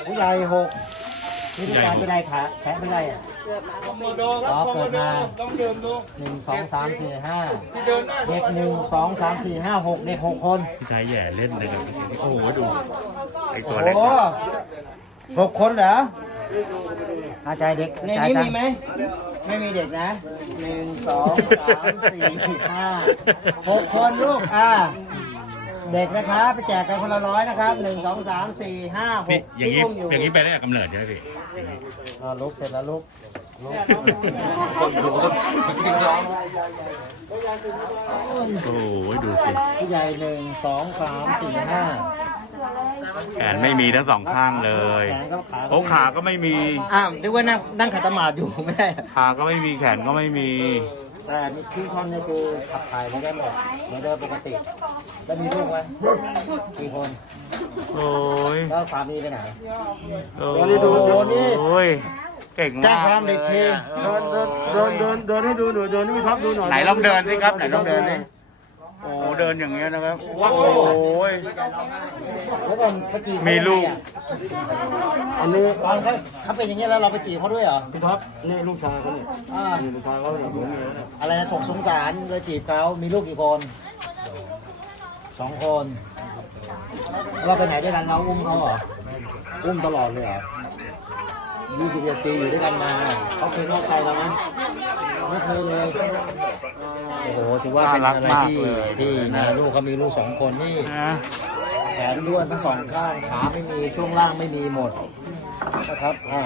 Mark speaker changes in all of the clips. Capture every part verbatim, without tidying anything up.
Speaker 1: ผู้ใหญ่หกนี่เป็นการเป็นไรขาแขนเป็นไรอ่ะคอมโมโดครับคอมโมโดต้องเดิมดูหนึ่งสองสามสี่ห้าเด็กหนึ่งสองสามสี่ห้าหกเด็กหกคน
Speaker 2: พี่ชายแย่เล่นเลยครับโอ้โหดูไอตัว
Speaker 1: โอ้
Speaker 2: เล็ก
Speaker 1: หกคนเหรออาจารย์เด็กในนี้มีไหมไม่มีเด็กนะหนึ่งสองสามสี่ห้าหกคนลูกอ่าเด็กนะครับไปแจกกันคนละร้อยนะครับหนึ่งสองสามสี่ห้าหก
Speaker 2: อย่างนี้อย่างนี้ไปได้กำเนิดใช่ไหมพี่
Speaker 1: อ่าลุกเสร็จแล้วลุกลุก
Speaker 2: โอ้โหดูสิ
Speaker 1: ผู้ใหญ่หนึ่งสองสามสี่ห้า
Speaker 2: แขนไม่มีทั้งสองข้างเลยโอ้ขาก็ไม่มี
Speaker 1: อ้าวนึกว่านั่งนั่งขัดสมาธิอยู่ไม่ได้
Speaker 2: ขาก็ไม่มีแขนก็ไม่มี
Speaker 1: แต่ที่ท่อนนี่คือขับถ่ายไม่ได้หมดเหมือนเดิมปกติแล้วมีลูกไหมกี่คน
Speaker 2: โอ้ย
Speaker 1: แล้วสามีไปไหน
Speaker 2: โอ้ยดูดูนี่โอ้ยเก่งมาก
Speaker 1: แจ้งความเด็กที
Speaker 3: เดินเดินเดินเดินเดินให้ดูหน่อยเดินให้พี่ท็อปดูหน่อย
Speaker 2: ไหนลองเดินสิครับไหนลองเดินสิโอ้เดินอย่างเงี้ยนะครับโอ้ย
Speaker 1: แล้วก่อนไปจีบ
Speaker 2: มีลูก
Speaker 1: อันนี้ตอนเขาเขาเป็นอย่างเงี้ยแล้วเราไปจีบเขาด้วยเหรอ
Speaker 3: พี่ท็อปนี่ลูกชายเขาเนี่ยนี่ลูกชายเขาเนี่ย
Speaker 1: อะไรนะสงสงสารเลยจีบเขามีลูกกี่คนสองคนเราไปไหนด้วยกันเราอุ้มเขาเหรออุ้มตลอดเลยเหรอยี่สิบเอ็ดปีอยู่ด้วยกันมาเขาเคยนอกใจเราไหมไม่เคยเลยโอ้โหถือว่าเป็นอะไรที่ที่นะลูกเขามีลูกสองคนนี่แขนด้วนทั้งสองข้างขาไม่มีช่วงล่างไม่มีหมดนะครับอ่า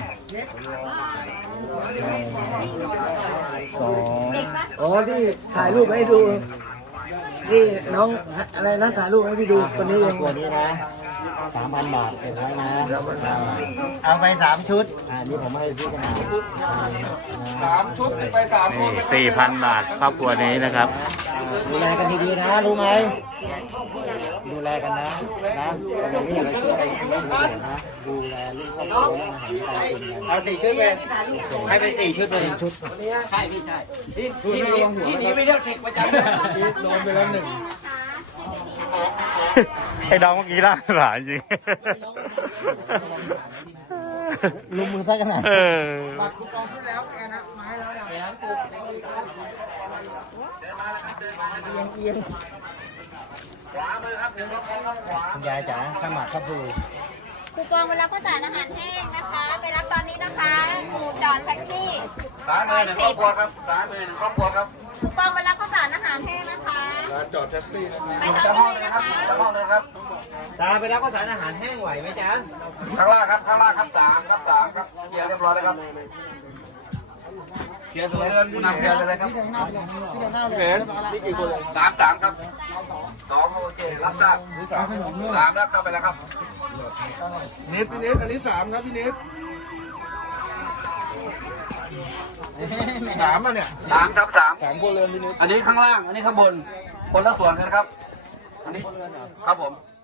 Speaker 1: สอง
Speaker 3: อ๋อที่ถ่ายรูปให้ดูนี่น้องอะไรนั่นถ่ายรูปให้พี่ดูคนนี้เอง
Speaker 1: ตัวนี้นะสามพันบาทเก็บไว้นะเอาไปสามชุดอ่านี่ผมให้พี่กันนะ
Speaker 4: สามชุดไปสามคน
Speaker 2: สี่พันบาทครอบครัวนี้นะครับ
Speaker 1: ดูแลกันดีๆนะรู้ไหมดูแลกันนะนะวันนี้อย่าไปช่วยไม่ดูนะดูแลลูกครอบครัวเอาสี่ชุดไปให้ไปสี่ชุดไปหนึ่งชุดใช่พี่ใช่ที่ที่หนีไปเที่ยวเทคประจำโดนไปแล้วหนึ่ง
Speaker 2: ไอ้ดองเมื่อกี้ล่าหลานจริง
Speaker 1: ลุมมือซะกันหน่อย
Speaker 2: เออ
Speaker 1: คุณยายจ๋าข้าวหมากข้าวปู
Speaker 5: คูปองเวลาข้าวสารอาหารแห้งนะคะไปรับตอนนี้นะคะหมู่จอดแท็กซี่
Speaker 4: สามหมื่นครอบครัวครับสามหมื่นครอบครัวครับ
Speaker 5: คูปองเวลาข้าวสารอาหารแห้งนะคะ
Speaker 4: ร้านจอดแท็กซี่นะครับ
Speaker 5: ไปตอนนี้เลยนะคะ
Speaker 4: จะห้องเลยครับ
Speaker 1: ตาไปรับข้าวสารอาหารแห้งไหวไหมจ๊ะ
Speaker 4: ข้างล่างครับข้างล่างครับสามครับสามครับเคลียร์เรียบร้อยแล้วครับเคลียร์ตัวเรือนนำเคลียร์เลยครับเห็นนี่กี่คนสามสามครับสองโอเครับทราบสามสามรับเข้าไปแล้วครับนิดพี่นิดอันนี้สามครับพี่นิดสามอ่ะเนี่ยสามครับสามสามคนเรือนพี่นิดอันนี้ข้างล่างอันนี้ข้างบนคนละส่วนกันครับอันนี้ครับผม